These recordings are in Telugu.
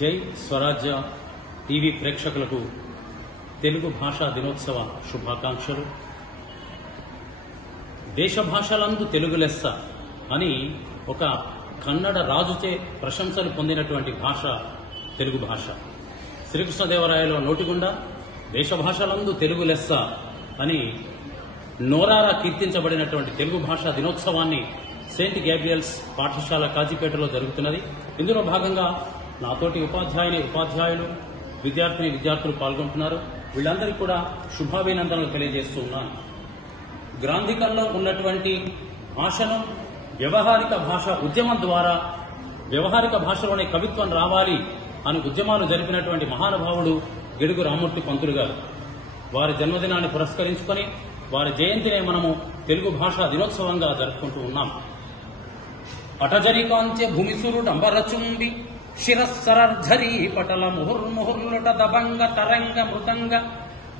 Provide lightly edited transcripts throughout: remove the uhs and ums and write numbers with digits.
జై స్వరాజ్య టీవీ ప్రేక్షకులకు తెలుగు భాషా దినోత్సవ శుభాకాంక్షలు. దేశ భాషలందు తెలుగు లెస్స అని ఒక కన్నడ రాజుచే ప్రశంసలు పొందినటువంటి భాష తెలుగు భాష. శ్రీకృష్ణదేవరాయల నోటిగుండా దేశ భాషలందు తెలుగు లెస్స అని నోరారా కీర్తించబడినటువంటి తెలుగు భాషా దినోత్సవాన్ని సెయింట్ గ్యాబ్రియల్స్ పాఠశాల కాజీపేటలో జరుగుతున్నది. ఇందులో భాగంగా నాతోటి ఉపాధ్యాయులు విద్యార్థులు పాల్గొంటున్నారు. వీళ్ళందరికీ కూడా శుభాభినందనలు తెలియజేస్తూ ఉన్నాను. గ్రాంధికంలో ఉన్నటువంటి భాషను వ్యవహారిక భాష ఉద్యమం ద్వారా వ్యవహారిక భాషలోనే కవిత్వం రావాలి అని ఉద్యమాలు జరిపినటువంటి మహానుభావుడు గిడుగు రామ్మూర్తి పంతులు గారు. వారి జన్మదినాన్ని పురస్కరించుకొని వారి జయంతినే మనము తెలుగు భాషా దినోత్సవంగా జరుపుకుంటూ ఉన్నాం. అటజరికాంత్య భూమిసురుడంబరచుంబి శిరస్సరర్ధరీ పటల ముహుర్ముహుర్లుట దబంగ తరంగ మృతంగ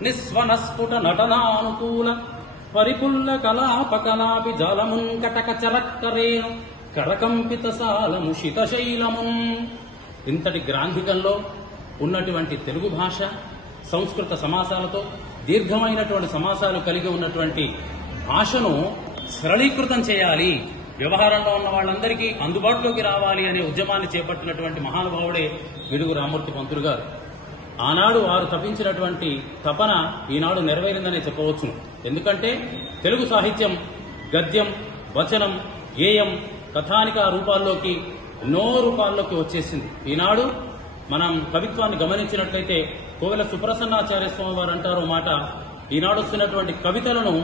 నిస్వనస్ఫుట నటనానుకూల పరిపుల్ల కళాపకలాపి జాలమున్ కటక చరక్కరేణు కరకంపిత సాలము శితశైలమున్. ఇంతటి గ్రాంధికంలో ఉన్నటువంటి తెలుగు భాష సంస్కృత సమాసాలతో దీర్ఘమైనటువంటి సమాసాలు కలిగి ఉన్నటువంటి భాషను సరళీకృతం చేయాలి, వ్యవహారంలో ఉన్న వాళ్ళందరికీ అందుబాటులోకి రావాలి అనే ఉద్యమాన్ని చేపట్టినటువంటి మహానుభావుడే గిడుగు రామ్మూర్తి పంతులు గారు. ఆనాడు వారు తప్పించినటువంటి తపన ఈనాడు నెరవేరిందనే చెప్పవచ్చును. ఎందుకంటే తెలుగు సాహిత్యం గద్యం, వచనం, గేయం, కథానిక రూపాల్లోకి ఎన్నో రూపాల్లోకి వచ్చేసింది. ఈనాడు మనం కవిత్వాన్ని గమనించినట్లయితే కోవెల సుప్రసన్నాచార్య స్వామి వారు అంటారు మాట, ఈనాడు వస్తున్నటువంటి కవితలను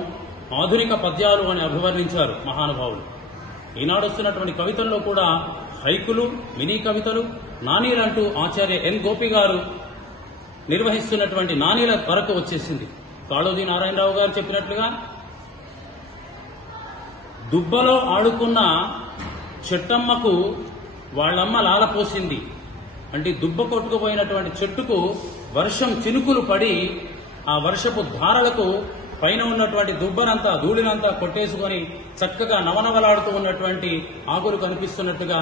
ఆధునిక పద్యాలు అని అభివర్ణించారు మహానుభావులు. ఈనాడు వస్తున్నటువంటి కవితల్లో కూడా హైకులు, మినీ కవితలు, నానీలంటూ ఆచార్య ఎన్ గోపి గారు నిర్వహిస్తున్నటువంటి నానీల వరకు వచ్చేసింది. కాళోజీ నారాయణరావు గారు చెప్పినట్లుగా దుబ్బలో ఆడుకున్న చెట్టమ్మకు వాళ్ళమ్మ లాలపోసింది అంటే దుబ్బ కొట్టుకుపోయినటువంటి చెట్టుకు వర్షం చినుకులు పడి ఆ వర్షపు ధారలకు పైన ఉన్నటువంటి దుబ్బనంతా ధూళినంతా కొట్టేసుకొని చక్కగా నవనవలాడుతూ ఉన్నటువంటి ఆకులు కనిపిస్తున్నట్టుగా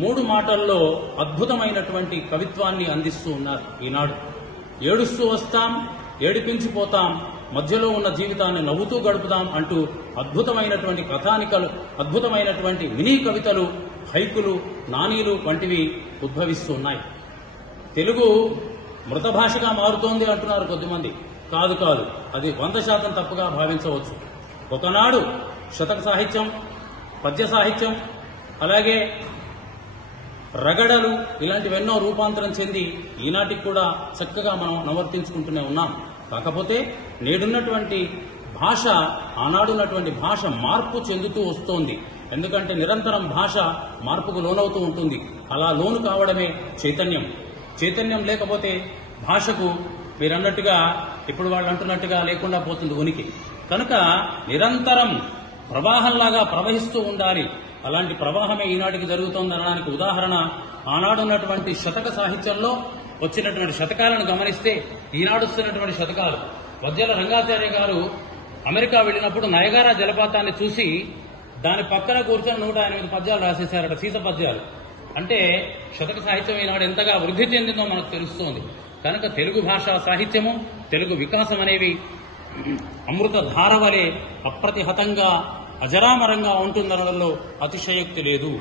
3 మాటల్లో అద్భుతమైనటువంటి కవిత్వాన్ని అందిస్తూ ఉన్నారు ఈనాడు. ఏడుస్తూ వస్తాం, ఏడిపించిపోతాం, మధ్యలో ఉన్న జీవితాన్ని నవ్వుతూ గడుపుదాం అంటూ అద్భుతమైనటువంటి కథానికలు, అద్భుతమైనటువంటి మినీ కవితలు, హైకులు, నానీలు వంటివి ఉద్భవిస్తూ ఉన్నాయి. తెలుగు మృత భాషగా మారుతోంది అంటున్నారు కొద్దిమంది. కాదు, అది 100% తప్పుగా భావించవచ్చు. ఒకనాడు శతక సాహిత్యం, పద్య సాహిత్యం, అలాగే రగడలు ఇలాంటివెన్నో రూపాంతరం చెంది ఈనాటికి కూడా చక్కగా మనం నవర్తించుకుంటూనే ఉన్నాం. కాకపోతే నేడున్నటువంటి భాష, ఆనాడున్నటువంటి భాష మార్పు చెందుతూ వస్తోంది. ఎందుకంటే నిరంతరం భాష మార్పుకు లోనవుతూ ఉంటుంది. అలా లోను కావడమే చైతన్యం. చైతన్యం లేకపోతే భాషకు మీరన్నట్టుగా ఇప్పుడు వాళ్ళు అంటున్నట్టుగా లేకుండా పోతుంది ఉనికి. కనుక నిరంతరం ప్రవాహంలాగా ప్రవహిస్తూ ఉండాలి. అలాంటి ప్రవాహమే ఈనాటికి జరుగుతోందనడానికి ఉదాహరణ ఆనాడున్నటువంటి శతక సాహిత్యంలో వచ్చినటువంటి శతకాలను గమనిస్తే ఈనాడు వస్తున్నటువంటి శతకాలు. వజ్జల రంగాచార్య గారు అమెరికా వెళ్ళినప్పుడు నయగారా జలపాతాన్ని చూసి దాని పక్కన కూర్చొని 108 పద్యాలు రాసేశారట, సీత పద్యాలు. అంటే శతక సాహిత్యం ఈనాడు ఎంతగా వృద్ధి చెందిందో మనకు తెలుస్తోంది. కనుక తెలుగు భాషా సాహిత్యము, తెలుగు వికాసం అనేవి అమృత ధార వలె అప్రతిహతంగా అజరామరంగా ఉంటుందనడంలో అతిశయోక్తి లేదు.